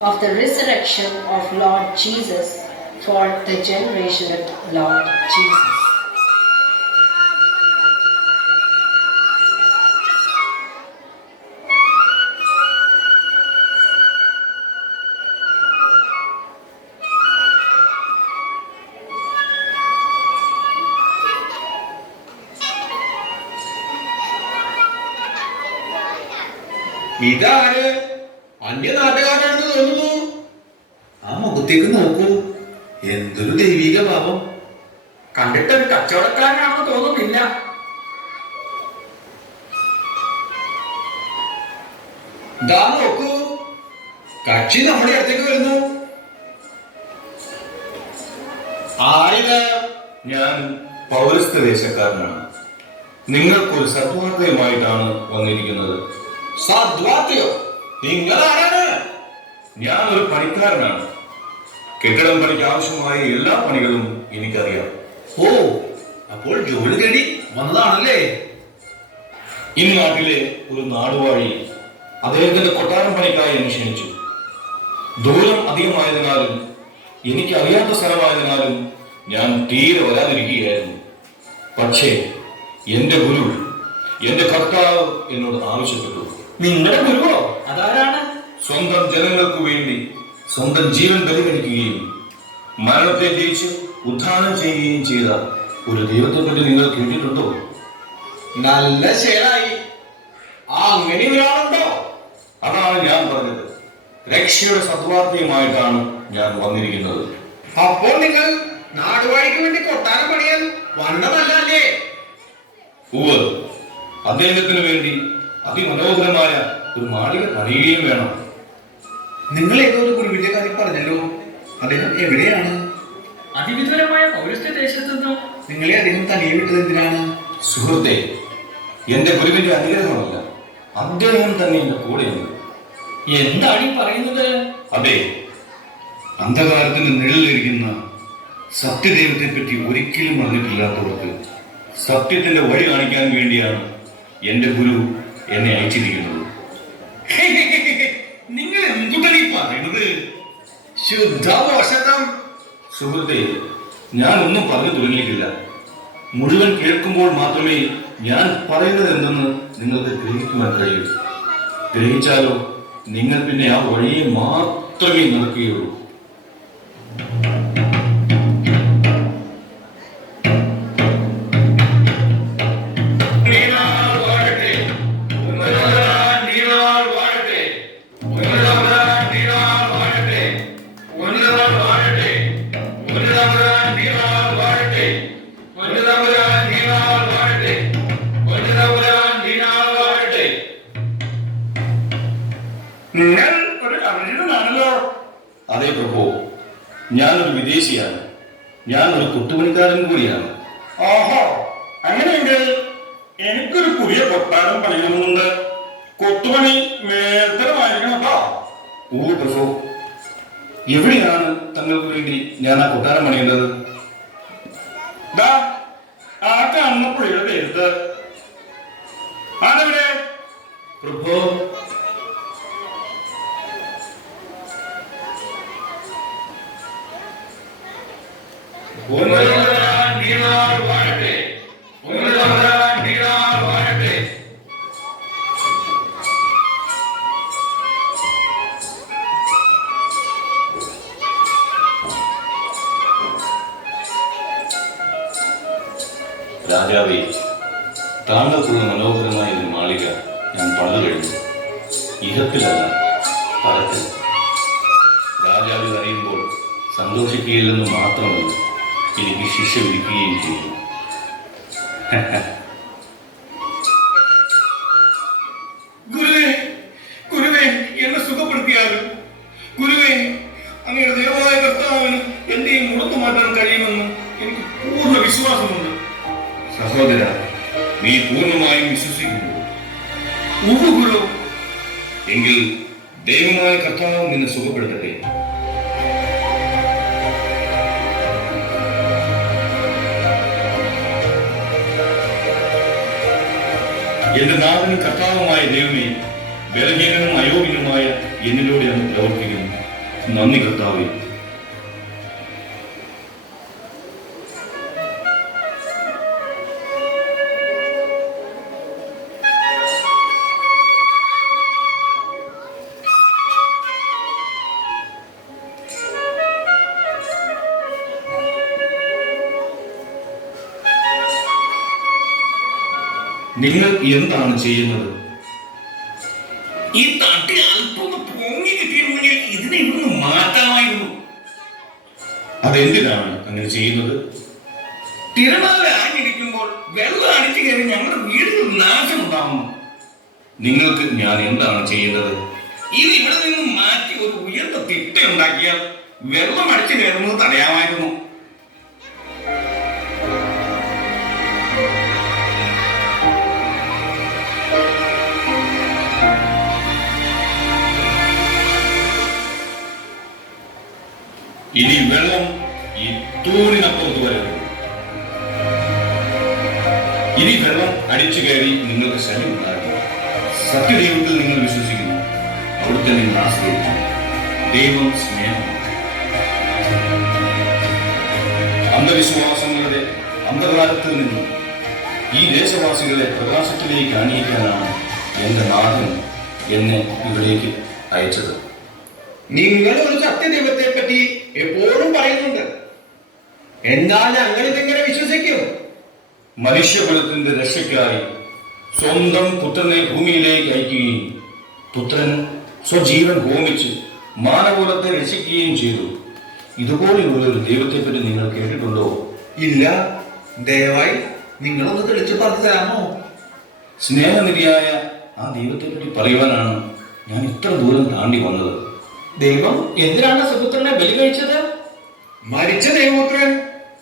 of the resurrection of Lord Jesus for the generation of Lord Jesus. ഇതാര് അന്യനാട്ടുകാരാണെന്ന് തോന്നുന്നു. ആ മുഖത്തേക്ക് നോക്കൂ, എന്തൊരു ദൈവിക ഭാവം. കണ്ടിട്ട് ഒരു കച്ചവടക്കാരനാണെന്ന് തോന്നുന്നില്ല. ദാ നോക്കൂ, കക്ഷി നമ്മുടെ അടുത്തേക്ക് വരുന്നു. ആരിത്? ഞാൻ പൗരസ്ത്യ ദേശക്കാരനാണ്. നിങ്ങൾക്കൊരു സദ്വാർത്തയുമായിട്ടാണ് വന്നിരിക്കുന്നത്. സദ്വാർത്തയോ? നിങ്ങൾ ആരാണ്? ഞാനൊരു പണിക്കാരനാണ്. കെട്ടിടം പണിക്ക് ആവശ്യമായ എല്ലാ പണികളും എനിക്കറിയാം. ഓ, അപ്പോൾ ജോലി തേടി വന്നതാണല്ലേ? ഈ നാട്ടിലെ ഒരു നാടുവാഴി അദ്ദേഹത്തിന്റെ കൊട്ടാരം പണിക്കായി എന്നെ ക്ഷണിച്ചു. ദൂരം അധികമായതിനാലും എനിക്ക് അറിയാത്ത സ്ഥലമായതിനാലും ഞാൻ തീരെ വരാതിരിക്കുകയായിരുന്നു. പക്ഷേ എന്റെ ഗുരു, എന്റെ കർത്താവ് എന്നോട് ആവശ്യപ്പെട്ടു. നിങ്ങളുടെ ഗുരുവോ? അതാരാണ്? സ്വന്തം ജനങ്ങൾക്ക് വേണ്ടി സ്വന്തം ജീവൻ ബലികഴിക്കുകയും മരണത്തെ ജയിച്ച് ഉത്ഥാനം ചെയ്യുകയും ചെയ്ത ഒരു ദൈവത്തെ പറ്റി നിങ്ങൾ കേട്ടിട്ടുണ്ടോ? നല്ല ശേലായി. അങ്ങനെ ഒരാളുണ്ടോ? അതാണ് ഞാൻ പറഞ്ഞത്. രക്ഷയുടെ സദ്വാർത്തയുമായിട്ടാണ് ഞാൻ വന്നിരിക്കുന്നത്. അപ്പോൾ നിങ്ങൾ നാടുവാഴിക്ക് വേണ്ടി കൊട്ടാരം പണിയാൻ വന്നതല്ല അല്ലേ? ഉവ്വ്, അദ്ദേഹത്തിന് വേണ്ടി അതിമനോഹരമായ ഒരു മാളിക പണിയുകയും വേണം. നിങ്ങൾ ഏതോ ഒരു ഗുരുവിന്റെ കാര്യം പറഞ്ഞല്ലോ, അദ്ദേഹം എവിടെയാണ്? അതിവിദൂരമായ പൗരസ്ത്യ ദേശത്തു നിന്നും. നിങ്ങളെ അദ്ദേഹം തനിയെ വിട്ടത് എന്തിനാണ്? സുഹൃത്തെ, എന്റെ ഗുരുവിന്റെ അനുഗ്രഹമല്ല, അദ്ദേഹം തന്നെ എന്റെ കൂടെയുണ്ട്. എന്താണ് ഈ പറയുന്നത്? അതെ, അന്ധകാരത്തിന് നിഴലിലിരിക്കുന്ന സത്യദൈവത്തെ പറ്റി ഒരിക്കലും അറിഞ്ഞിട്ടില്ലാത്തവർക്ക് സത്യത്തിന്റെ വഴി കാണിക്കാൻ വേണ്ടിയാണ് എന്റെ ഗുരു എന്നെ അയച്ചിരിക്കുന്നത്. നിങ്ങൾ എന്തുട്ടാണ് ഈ പറയുന്നത്? ശുദ്ധമോശം. സുഹൃത്തെ, ഞാൻ ഒന്നും പറഞ്ഞു തുടങ്ങിയിട്ടില്ല. മുഴുവൻ കേൾക്കുമ്പോൾ മാത്രമേ ഞാൻ പറയുന്നത് എന്തെന്ന് നിങ്ങൾക്ക് ഗ്രഹിക്കുവാൻ കഴിയൂ. ഗ്രഹിച്ചാലോ നിങ്ങൾ പിന്നെ ആ വഴിയെ മാത്രമേ നടക്കുകയുള്ളൂ. നിങ്ങൾ ഒരു അപരിചിതനാണല്ലോ. അതെ പ്രഭു, ഞാനൊരു വിദേശിയാണ്. ഞാനൊരു കൊട്ടുപണിക്കാരൻ കൂടിയാണ്. ഓഹോ, അങ്ങനെയെങ്കിൽ എനിക്കൊരു പുതിയ കൊട്ടാരം പണിയണമെന്നുണ്ട്. കൊത്തുപണി മേൽത്തരമായിരിക്കണം കേട്ടോ. ഓ പ്രഭു, എവിടെയാണ് തങ്ങൾക്ക് വേണ്ടി ഞാൻ ആ കൊട്ടാരം പണിയേണ്ടത്? ദാ ആ കാണുന്ന പുള്ളിയുടെ പേരുത്ത്. അതെവിടെ? പ്രഭു, രാജാവേ, താങ്കൾക്കുള്ള മനോഹരമായ ഒരു മാളിക ഞാൻ പണിതു കഴിഞ്ഞു. ഇഹത്തിലല്ല, പരത്തിൽ. രാജാവ് അറിയുമ്പോൾ സന്തോഷിക്കുകയില്ലെന്ന് മാത്രമല്ല, എനിക്ക് ശിക്ഷ വിധിക്കുകയും ചെയ്യും. ഗുരുവേ, ഗുരുവേ, എന്നെ സുഖപ്പെടുത്തിയാലും ഗുരുവേ, അങ്ങയുടെ ദൈവമായ കർത്താവിന് എന്റെ ഈ മുടത്തു മാറ്റാൻ കഴിയുമെന്ന് എനിക്ക് പൂർണ്ണ വിശ്വാസമുണ്ട്. സഹോദര, നീ പൂർണ്ണമായും വിശ്വസിക്കുന്നു ഗുരു. എങ്കിൽ ദൈവമായ കർത്താവ് നിന്നെ സുഖപ്പെടുത്തട്ടെ. എന്റെ നാഥനും കർത്താവുമായ ദൈവമേ, ബലഹീനനും അയോഗ്യനുമായ എന്നിലൂടെ അങ്ങ് പ്രവർത്തിക്കുന്നു. നന്ദി കർത്താവേ. നിങ്ങൾ എന്താണ് ചെയ്യുന്നത്? ഈ തട്ടി അല്പം പൊങ്ങി കിട്ടിയിരുന്നെങ്കിൽ ഇതിനെ ഇവിടുന്ന് മാറ്റാമായിരുന്നു. അതെന്തിനാണ് അങ്ങനെ ചെയ്യുന്നത്? തിരുനാളിൽ ആഞ്ഞിരിക്കുമ്പോൾ വെള്ളം അടിച്ചു കയറി ഞങ്ങളുടെ വീടുകൾ നാശമുണ്ടാകുന്നു. നിങ്ങൾക്ക് ഞാൻ എന്താണ് ചെയ്യുന്നത്? ഇത് ഇവിടെ നിന്ന് മാറ്റി ഒരു ഉയർന്ന തിട്ട ഉണ്ടാക്കിയാൽ വെള്ളം അടിച്ചു കയറുന്നത് തടയാമായിരുന്നു. ഇനി വെള്ളം ഈ തൂണിനപ്പുറത്ത് വരരുത്. ഇനി വെള്ളം അടിച്ചു കയറി നിങ്ങൾക്ക് ശല്യം ഉണ്ടാകും. സത്യദൈവത്തിൽ നിങ്ങൾ വിശ്വസിക്കുന്നു, അവിടുത്തെ നിങ്ങൾ ആശ്രയിക്കുന്നു. ദൈവം സ്നേഹമാണ്. അന്ധവിശ്വാസങ്ങളുടെ അന്ധകാരത്തിൽ നിന്നും ഈ ദേശവാസികളെ പ്രകാശത്തിലേക്ക് അണിയിക്കാനാണ് എന്റെ നാഥൻ എന്നെ ഇവിടേക്ക് അയച്ചത്. നിങ്ങൾ ഒരു സത്യദൈവത്തെ പറ്റി എപ്പോഴും പറയുന്നുണ്ട്, എന്നാൽ ഞങ്ങൾ ഇതെങ്ങനെ വിശ്വസിക്കും? മനുഷ്യകുലത്തിന്റെ രക്ഷയ്ക്കായി സ്വന്തം പുത്രനെ ഭൂമിയിലേക്ക് അയക്കുകയും പുത്രൻ സ്വജീവൻ ഹോമിച്ച് മാനകുലത്തെ രക്ഷിക്കുകയും ചെയ്തു. ഇതുപോലെയുള്ള ഒരു ദൈവത്തെ പറ്റി നിങ്ങൾ കേട്ടിട്ടുണ്ടോ? ഇല്ല. ദയവായി നിങ്ങളൊന്ന് തെളിച്ചു പറഞ്ഞു തരാമോ? സ്നേഹനിധിയായ ആ ദൈവത്തെ പറ്റി പറയുവാനാണ് ഞാൻ ഇത്ര ദൂരം താണ്ടി വന്നത്. ദൈവം എന്തിനാണ് സുപുത്രനെ ബലി കഴിച്ചത്? മരിച്ച ദൈവപുത്രൻ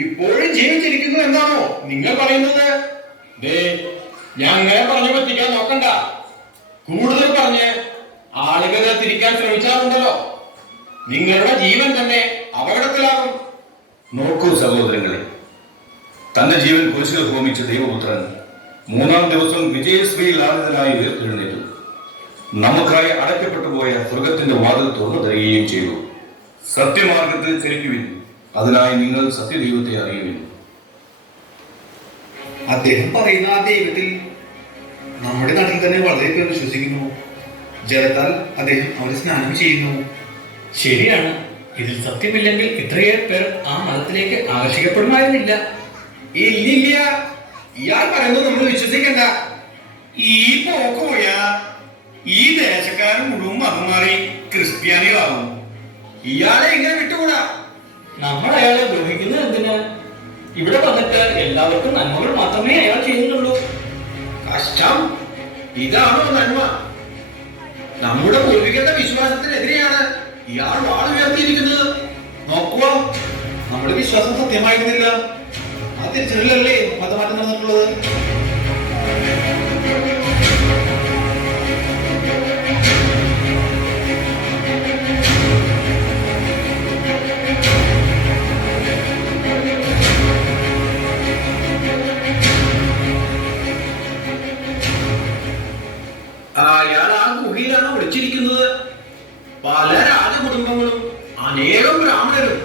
ഇപ്പോഴും ജീവിച്ചിരിക്കുന്നു എന്നാണോ നിങ്ങൾ പറയുന്നത്? ഞാൻ അങ്ങനെ പറഞ്ഞു പറ്റിക്കാൻ നോക്കണ്ട. കൂടുതൽ പറഞ്ഞ് ആളുകളെ തിരിക്കാൻ ശ്രമിച്ചാറുണ്ടല്ലോ, നിങ്ങളുടെ ജീവൻ തന്നെ അപകടത്തിലാകും. നോക്കൂ സഹോദരങ്ങളെ, തന്റെ ജീവൻ കുരിശിൽ ഹോമിച്ച ദൈവപുത്രൻ മൂന്നാം ദിവസം വിജയശ്രീ ലാളിതനായി ഉയർത്തെഴുന്നേറ്റു. നമുക്കായി അടയ്ക്കപ്പെട്ടു പോയ സ്വർഗത്തിന്റെ വാതിൽ തുറന്നു തരികയും ചെയ്തു. സത്യമാർഗത്തിൽ ചരിക്കുവിൻ, അതിനായി നിങ്ങൾ സത്യദൈവത്തെ അറിയുവിൻ. അദ്ദേഹം പറയുന്ന ആ ദൈവത്തിൽ നമ്മുടെ നാട്ടിൽ തന്നെ വളരെ പേർ വിശ്വസിക്കുന്നു. ജലത്താൽ അദ്ദേഹം അവരെ സ്നാനം ചെയ്യുന്നു. ശരിയാണ്. ഇതിൽ സത്യമില്ലെങ്കിൽ ഇത്രയേറെ പേർ ആ മതത്തിലേക്ക് ആകർഷിക്കപ്പെടുമായിരുന്നില്ല. ഇല്ലില്ല, ഇയാൾ പറയുന്നത് നമ്മൾ വിശ്വസിക്കണ്ട. ഈ പോക്ക് പോയാ ഈ ദേശക്കാരൻ മുഴുവൻ മതം മാറി ക്രിസ്ത്യാനികളാകും. ഇയാളെ ഇങ്ങനെ വിട്ടുകൂടാ. നമ്മൾ അയാളെ ദ്രോഹിക്കുന്നത് എന്തിന്? ഇവിടെ വന്നിട്ട് എല്ലാവർക്കും നന്മകൾ മാത്രമേ അയാൾ ചെയ്യുന്നുള്ളൂ. കഷ്ടം. ഇതാണോ നന്മ? നമ്മുടെ പൂർവികരുടെ വിശ്വാസത്തിനെതിരെയാണ് ഇയാൾ വാളുയർത്തിയിരിക്കുന്നത്. നോക്കുക, നമ്മുടെ വിശ്വാസം സത്യമായിരുന്നില്ല. ആ തിരിച്ചറിയലല്ലേ മതമാറ്റം നടന്നിട്ടുള്ളത്. അയാൾ ആ ഗുഹയിലാണ് ഒളിച്ചിരിക്കുന്നത്. പല രാജകുടുംബങ്ങളും അനേകം ബ്രാഹ്മണരും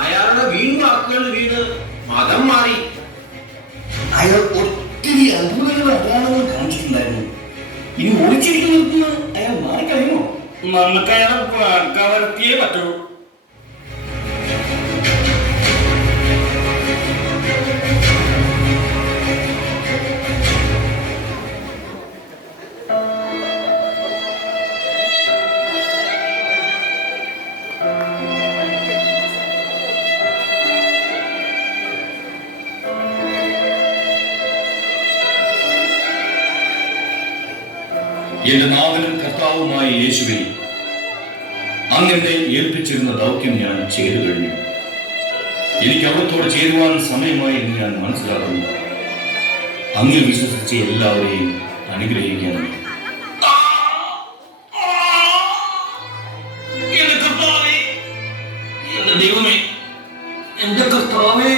അയാളുടെ വാക്കുകൾ വീണ് മതം മാറി. അയാൾ ഒത്തിരി അത്ഭുതങ്ങൾ അടയാളങ്ങൾ കാണിച്ചിട്ടുണ്ടായിരുന്നു. ഇനി ഒളിച്ചിരിക്കുന്ന അയാൾ മാറിക്കഴിയുമോ? നമുക്ക് അയാളെ കവർത്തിയേ പറ്റൂ. എന്റെ നാഥനും കർത്താവുമായ യേശുവേ, അങ്ങനെ ഏൽപ്പിച്ചിരുന്ന ദൗത്യം ഞാൻ ചെയ്തു കഴിഞ്ഞു. എനിക്ക് അവിടത്തോട് ചേരുവാൻ സമയമായി എന്ന് ഞാൻ മനസ്സിലാക്കുന്നു. അങ്ങിൽ വിശ്വസിച്ച എല്ലാവരെയും അനുഗ്രഹിക്കണം. എന്റെ കർത്താവേ, എന്റെ ദൈവമേ, എന്റെ കർത്താവേ,